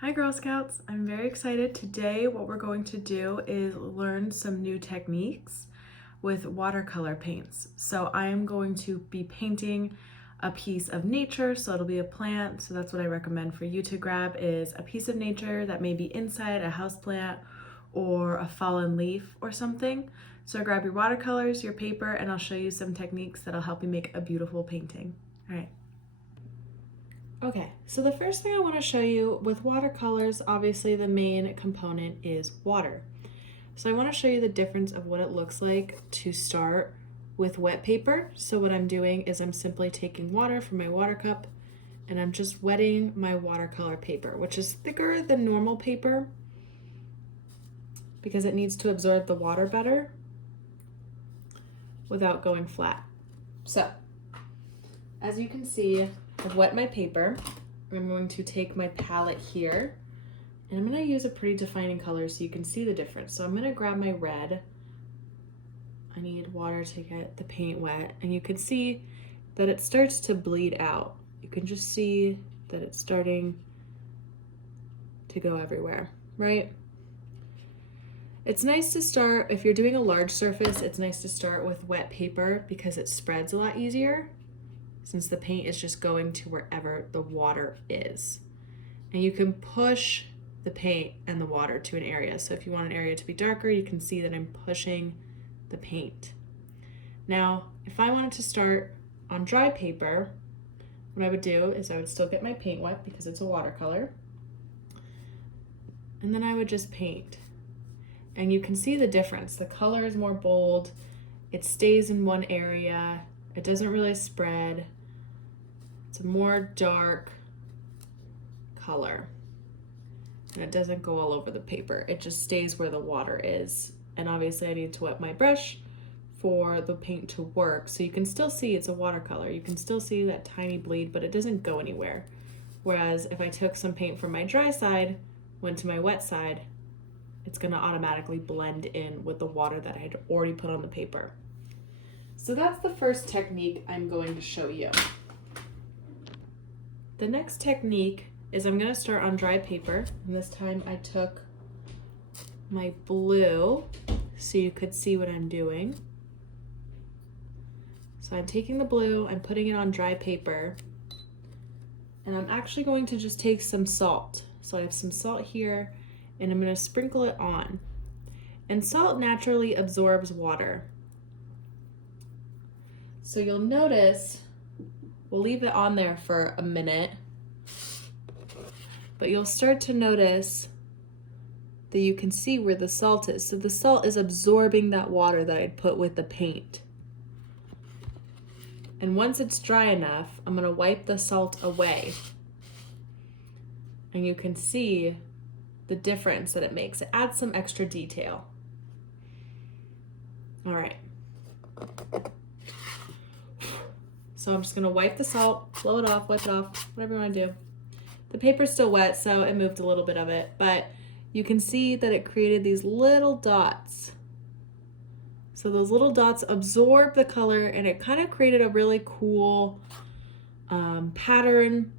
Hi Girl Scouts, I'm very excited. Today what we're going to do is learn some new techniques with watercolor paints. So I am going to be painting a piece of nature, so it'll be a plant. So that's what I recommend for you to grab, is a piece of nature that may be inside a house plant or a fallen leaf or something. So grab your watercolors, your paper, and I'll show you some techniques that'll help you make a beautiful painting. All right. Okay, so the first thing I want to show you with watercolors, obviously the main component is water. So I want to show you the difference of what it looks like to start with wet paper. So what I'm doing is I'm simply taking water from my water cup and I'm just wetting my watercolor paper, which is thicker than normal paper because it needs to absorb the water better without going flat. So as you can see, I've wet my paper. I'm going to take my palette here and I'm going to use a pretty defining color so you can see the difference. So I'm going to grab my red. I need water to get the paint wet, and you can see that it starts to bleed out. You can just see that it's starting to go everywhere, right? It's nice to start, if you're doing a large surface, it's nice to start with wet paper because it spreads a lot easier, since the paint is just going to wherever the water is. And you can push the paint and the water to an area. So if you want an area to be darker, you can see that I'm pushing the paint. Now, if I wanted to start on dry paper, what I would do is I would still get my paint wet because it's a watercolor. And then I would just paint. And you can see the difference. The color is more bold. It stays in one area. It doesn't really spread. It's a more dark color, and it doesn't go all over the paper. It just stays where the water is. And obviously I need to wet my brush for the paint to work. So you can still see it's a watercolor. You can still see that tiny bleed, but it doesn't go anywhere. Whereas if I took some paint from my dry side, went to my wet side, it's gonna automatically blend in with the water that I had already put on the paper. So that's the first technique I'm going to show you. The next technique is I'm going to start on dry paper, and this time I took my blue so you could see what I'm doing. So I'm taking the blue, I'm putting it on dry paper, and I'm actually going to just take some salt. So I have some salt here, and I'm going to sprinkle it on. And salt naturally absorbs water. So you'll notice, we'll leave it on there for a minute, but you'll start to notice that you can see where the salt is. So the salt is absorbing that water that I'd put with the paint. And once it's dry enough, I'm gonna wipe the salt away. And you can see the difference that it makes. It adds some extra detail. All right. So I'm just gonna wipe the salt, blow it off, wipe it off, whatever you wanna do. The paper's still wet, so it moved a little bit of it, but you can see that it created these little dots. So those little dots absorb the color, and it kind of created a really cool pattern,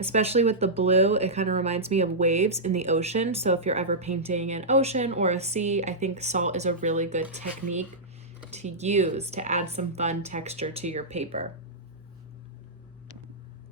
especially with the blue. It kind of reminds me of waves in the ocean. So if you're ever painting an ocean or a sea, I think salt is a really good technique to use to add some fun texture to your paper.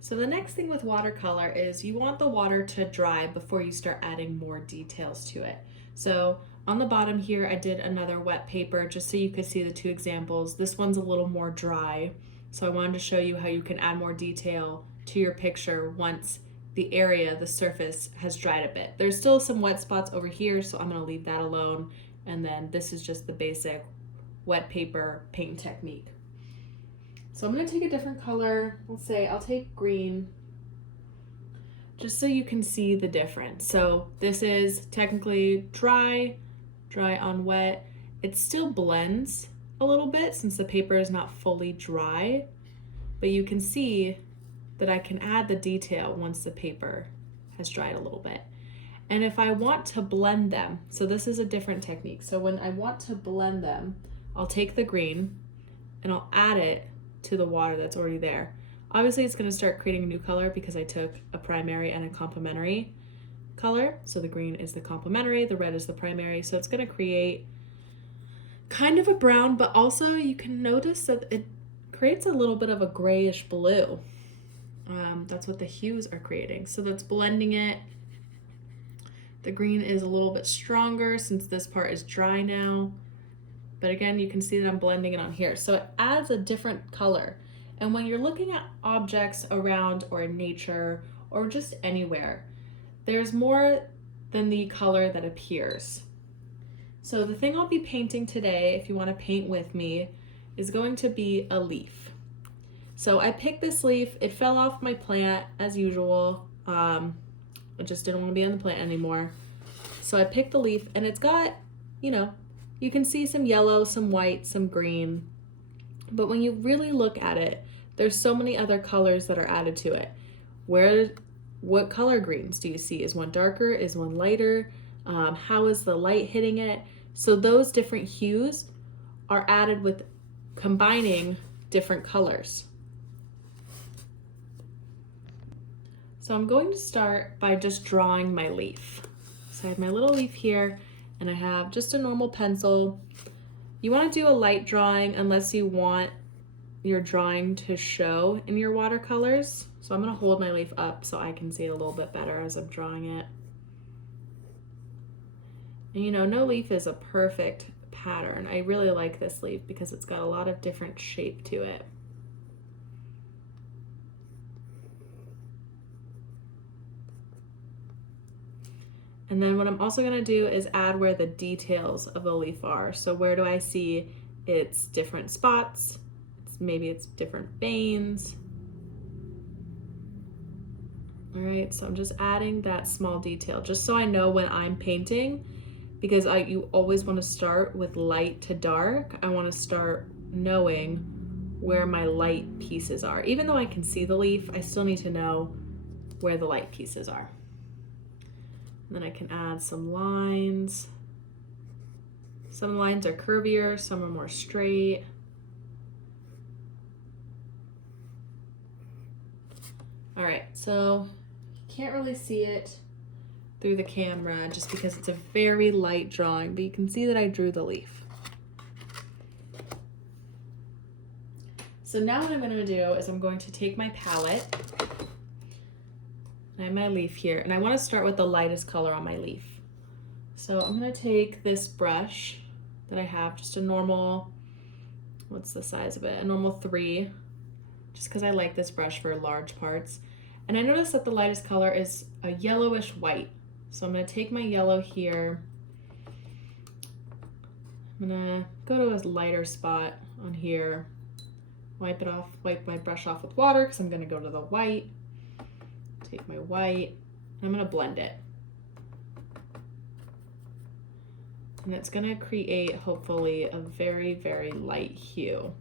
So the next thing with watercolor is you want the water to dry before you start adding more details to it. So on the bottom here, I did another wet paper just so you could see the two examples. This one's a little more dry. So I wanted to show you how you can add more detail to your picture once the area, the surface, has dried a bit. There's still some wet spots over here, so I'm gonna leave that alone. And then this is just the basic wet paper paint technique. So I'm gonna take a different color. Let's say I'll take green, just so you can see the difference. So this is technically dry on wet. It still blends a little bit since the paper is not fully dry, but you can see that I can add the detail once the paper has dried a little bit. And if I want to blend them, so this is a different technique. So when I want to blend them, I'll take the green and I'll add it to the water that's already there. Obviously it's going to start creating a new color because I took a primary and a complementary, color. So the green is the complementary, the red is the primary. So it's going to create kind of a brown, but also you can notice that it creates a little bit of a grayish blue. That's what the hues are creating. So that's blending it. The green is a little bit stronger since this part is dry now. But again, you can see that I'm blending it on here. So it adds a different color. And when you're looking at objects around or in nature or just anywhere, there's more than the color that appears. So the thing I'll be painting today, if you want to paint with me, is going to be a leaf. So I picked this leaf. It fell off my plant as usual. I just didn't want to be on the plant anymore. So I picked the leaf, and it's got, you know, you can see some yellow, some white, some green. But when you really look at it, there's so many other colors that are added to it. What color greens do you see? Is one darker? Is one lighter? How is the light hitting it? So those different hues are added with combining different colors. So I'm going to start by just drawing my leaf. So I have my little leaf here, and I have just a normal pencil. You want to do a light drawing unless you want your drawing to show in your watercolors. So I'm going to hold my leaf up so I can see it a little bit better as I'm drawing it. And you know, no leaf is a perfect pattern. I really like this leaf because it's got a lot of different shape to it. And then what I'm also going to do is add where the details of the leaf are. So where do I see its different spots? Maybe it's different veins. All right, so I'm just adding that small detail just so I know when I'm painting, because you always want to start with light to dark. I want to start knowing where my light pieces are. Even though I can see the leaf, I still need to know where the light pieces are. And then I can add some lines. Some lines are curvier, some are more straight. All right, so you can't really see it through the camera just because it's a very light drawing, but you can see that I drew the leaf. So now what I'm going to do is I'm going to take my palette. I have my leaf here, and I want to start with the lightest color on my leaf. So I'm going to take this brush that I have, just a normal, what's the size of it? A normal 3, just because I like this brush for large parts. And I noticed that the lightest color is a yellowish white. So I'm going to take my yellow here. I'm going to go to a lighter spot on here, wipe it off, wipe my brush off with water because I'm going to go to the white. Take my white, and I'm going to blend it. And it's going to create, hopefully, a very, very light hue.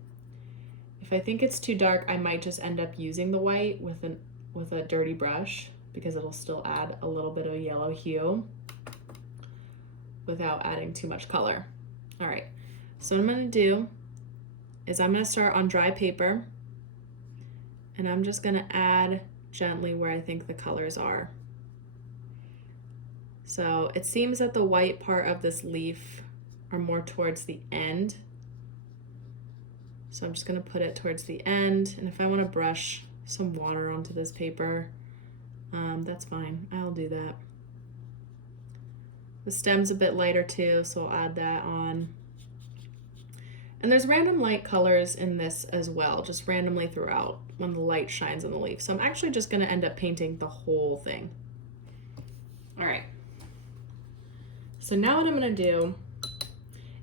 If I think it's too dark, I might just end up using the white with a dirty brush because it'll still add a little bit of a yellow hue without adding too much color. All right, so what I'm going to do is I'm going to start on dry paper, and I'm just going to add gently where I think the colors are. So it seems that the white part of this leaf are more towards the end. So I'm just going to put it towards the end, and if I want to brush some water onto this paper, that's fine. I'll do that. The stem's a bit lighter too, so I'll add that on. And there's random light colors in this as well, just randomly throughout when the light shines on the leaf. So I'm actually just going to end up painting the whole thing. All right. So now what I'm going to do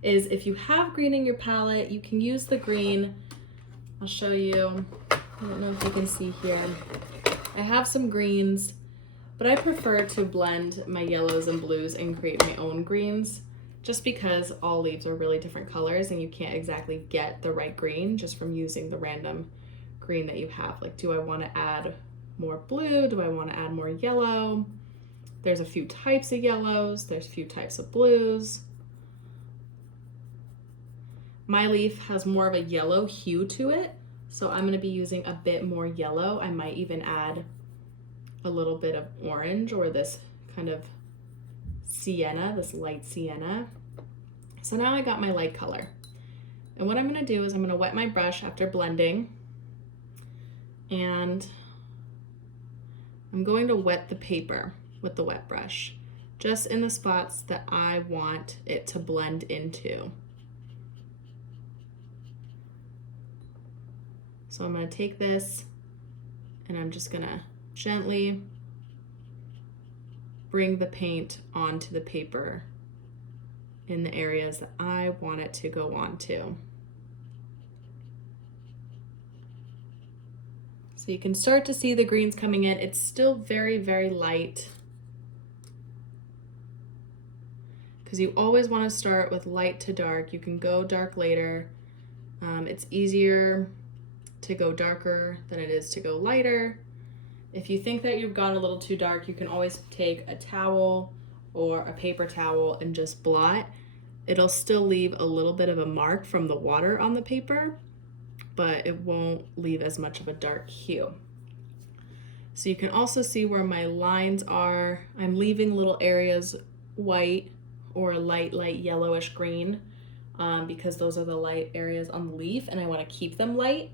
is, if you have green in your palette, you can use the green. I'll show you. I don't know if you can see here. I have some greens, but I prefer to blend my yellows and blues and create my own greens, just because all leaves are really different colors and you can't exactly get the right green just from using the random green that you have. Like, do I want to add more blue? Do I want to add more yellow? There's a few types of yellows. There's a few types of blues. My leaf has more of a yellow hue to it, so I'm going to be using a bit more yellow. I might even add a little bit of orange or this kind of sienna, this light sienna. So now I got my light color. And what I'm gonna do is I'm gonna wet my brush after blending, and I'm going to wet the paper with the wet brush, just in the spots that I want it to blend into. So I'm gonna take this and I'm just gonna gently bring the paint onto the paper in the areas that I want it to go onto. So you can start to see the greens coming in. It's still very, very light, because you always want to start with light to dark. You can go dark later. It's easier to go darker than it is to go lighter. If you think that you've gone a little too dark, you can always take a towel or a paper towel and just blot. It'll still leave a little bit of a mark from the water on the paper, but it won't leave as much of a dark hue. So you can also see where my lines are. I'm leaving little areas white or light yellowish green, because those are the light areas on the leaf and I want to keep them light.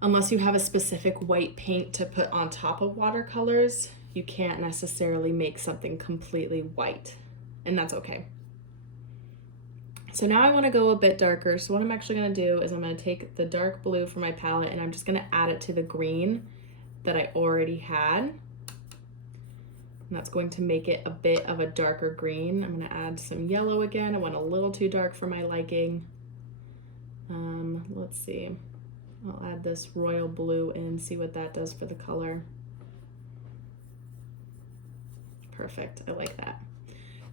Unless you have a specific white paint to put on top of watercolors, you can't necessarily make something completely white, and that's okay. So now I want to go a bit darker. So what I'm actually going to do is I'm going to take the dark blue from my palette and I'm just going to add it to the green that I already had. And that's going to make it a bit of a darker green. I'm going to add some yellow again. I went a little too dark for my liking. Let's see. I'll add this royal blue in, see what that does for the color. Perfect, I like that.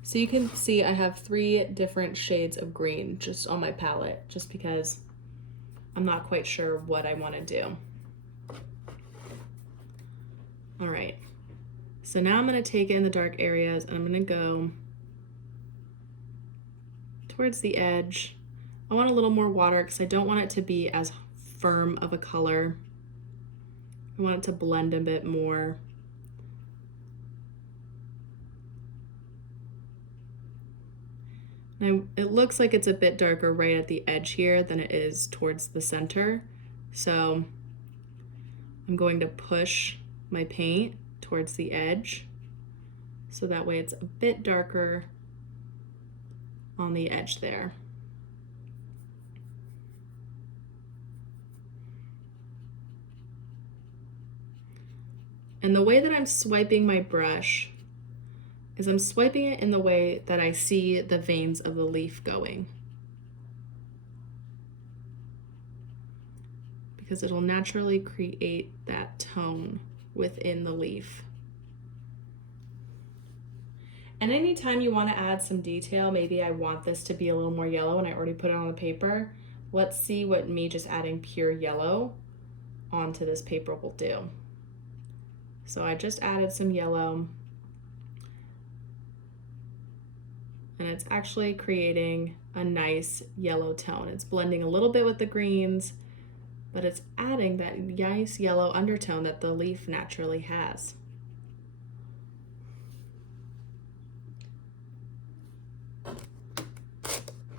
So you can see I have 3 different shades of green just on my palette, just because I'm not quite sure what I want to do. All right, so now I'm going to take it in the dark areas and I'm going to go towards the edge. I want a little more water because I don't want it to be as firm of a color. I want it to blend a bit more. Now, it looks like it's a bit darker right at the edge here than it is towards the center. So I'm going to push my paint towards the edge, so that way it's a bit darker on the edge there. And the way that I'm swiping my brush is I'm swiping it in the way that I see the veins of the leaf going, because it'll naturally create that tone within the leaf. And anytime you want to add some detail, maybe I want this to be a little more yellow and I already put it on the paper, let's see what me just adding pure yellow onto this paper will do. So I just added some yellow, and it's actually creating a nice yellow tone. It's blending a little bit with the greens, but it's adding that nice yellow undertone that the leaf naturally has.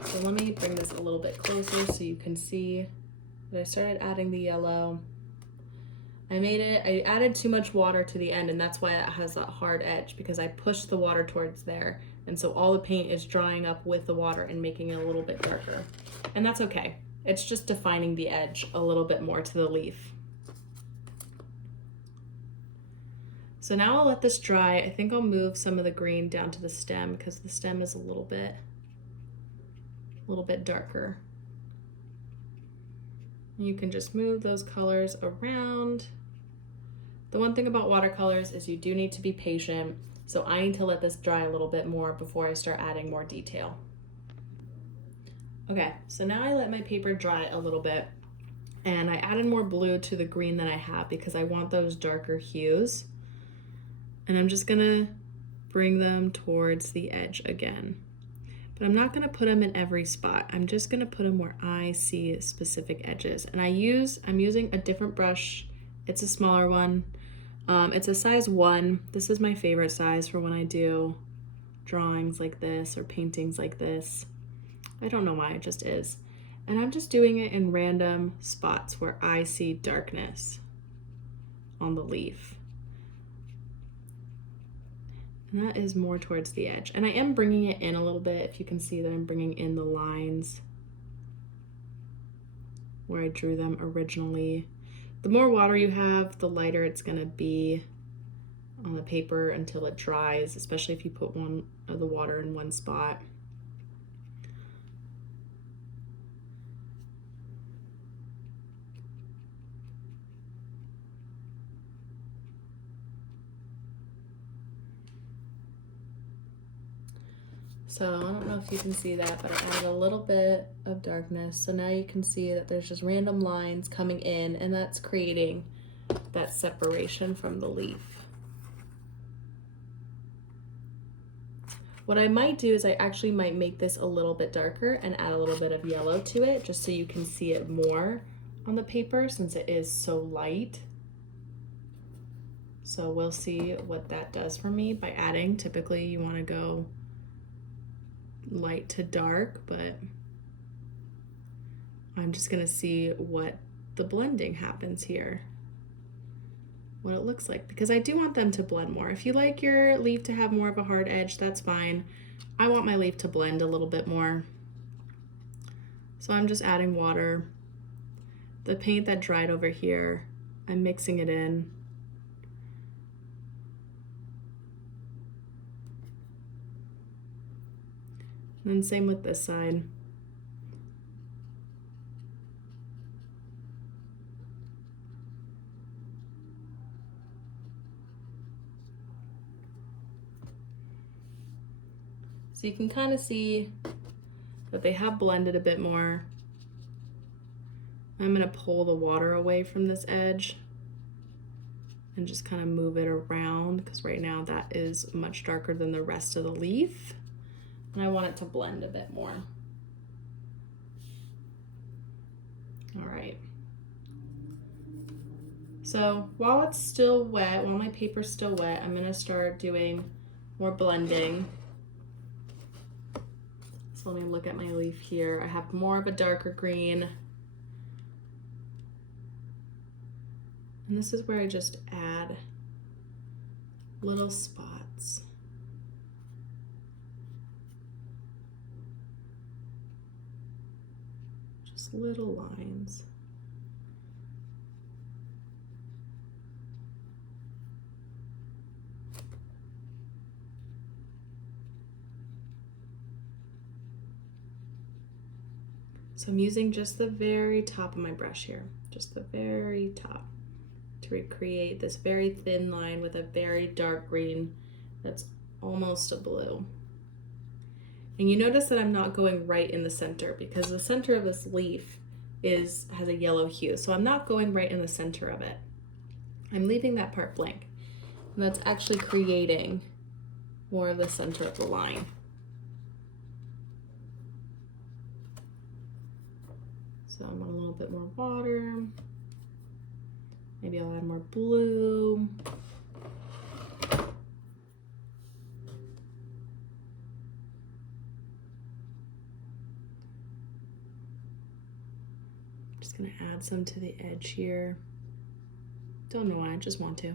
So let me bring this a little bit closer so you can see that I started adding the yellow. I added too much water to the end, and that's why it has that hard edge, because I pushed the water towards there. And so all the paint is drying up with the water and making it a little bit darker. And that's okay. It's just defining the edge a little bit more to the leaf. So now I'll let this dry. I think I'll move some of the green down to the stem, because the stem is a little bit darker. You can just move those colors around. The one thing about watercolors is you do need to be patient, so I need to let this dry a little bit more before I start adding more detail. Okay, so now I let my paper dry a little bit, and I added more blue to the green that I have because I want those darker hues. And I'm just gonna bring them towards the edge again. But I'm not gonna put them in every spot. I'm just gonna put them where I see specific edges. And I'm using a different brush. It's a smaller one. It's a size 1. This is my favorite size for when I do drawings like this or paintings like this. I don't know why, it just is. And I'm just doing it in random spots where I see darkness on the leaf. And that is more towards the edge. And I am bringing it in a little bit. If you can see that I'm bringing in the lines where I drew them originally. The more water you have, the lighter it's gonna be on the paper until it dries, especially if you put one of the water in one spot. So I don't know if you can see that, but I added a little bit of darkness. So now you can see that there's just random lines coming in, and that's creating that separation from the leaf. What I might do is I actually might make this a little bit darker and add a little bit of yellow to it, just so you can see it more on the paper since it is so light. So we'll see what that does for me by adding. Typically you want to go light to dark, but I'm just gonna see what the blending happens here, what it looks like, because I do want them to blend more. If you like your leaf to have more of a hard edge, that's fine. I want my leaf to blend a little bit more. So I'm just adding water. The paint that dried over here, I'm mixing it in. And then same with this side. So you can kind of see that they have blended a bit more. I'm gonna pull the water away from this edge and just kind of move it around, because right now that is much darker than the rest of the leaf. And I want it to blend a bit more. All right. So while it's still wet, while my paper's still wet, I'm gonna start doing more blending. So let me look at my leaf here. I have more of a darker green. And this is where I just add little spots. Just little lines. So I'm using just the very top of my brush here, just the very top, to recreate this very thin line with a very dark green that's almost a blue. And you notice that I'm not going right in the center, because the center of this leaf has a yellow hue. So I'm not going right in the center of it. I'm leaving that part blank. And that's actually creating more of the center of the line. So I want a little bit more water. Maybe I'll add more blue. Just gonna add some to the edge here. Don't know why, I just want to.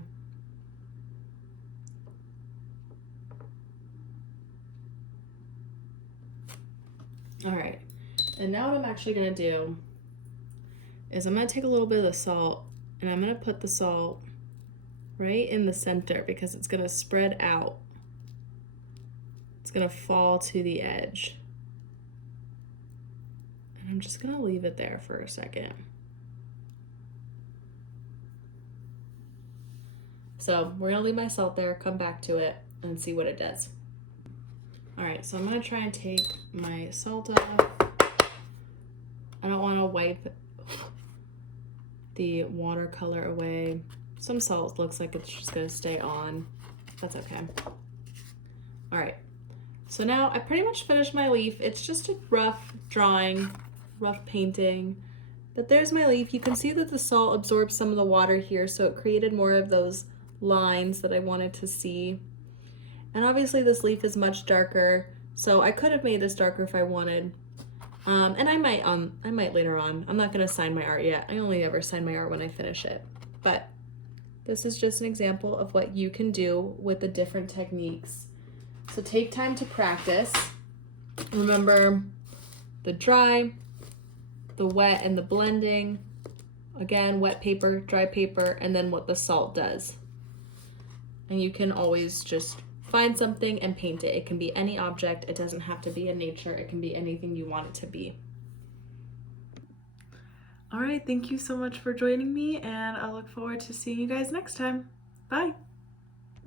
All right, and now what I'm actually gonna do is I'm gonna take a little bit of the salt, and I'm gonna put the salt right in the center, because it's gonna spread out. It's gonna fall to the edge. And I'm just gonna leave it there for a second. So we're gonna leave my salt there, come back to it, and see what it does. All right, so I'm gonna try and take my salt off. I don't wanna wipe the watercolor away. Some salt looks like it's just gonna stay on. That's okay. All right, so now I pretty much finished my leaf. It's just a rough drawing, rough painting, but there's my leaf. You can see that the salt absorbed some of the water here, so it created more of those lines that I wanted to see. And obviously this leaf is much darker, so I could have made this darker if I wanted. And I might later on. I'm not gonna sign my art yet. I only ever sign my art when I finish it. But this is just an example of what you can do with the different techniques. So take time to practice. Remember the dry, the wet, and the blending. Again, wet paper, dry paper, and then what the salt does. And you can always just find something and paint it. It can be any object. It doesn't have to be in nature. It can be anything you want it to be. All right, thank you so much for joining me, and I look forward to seeing you guys next time. Bye.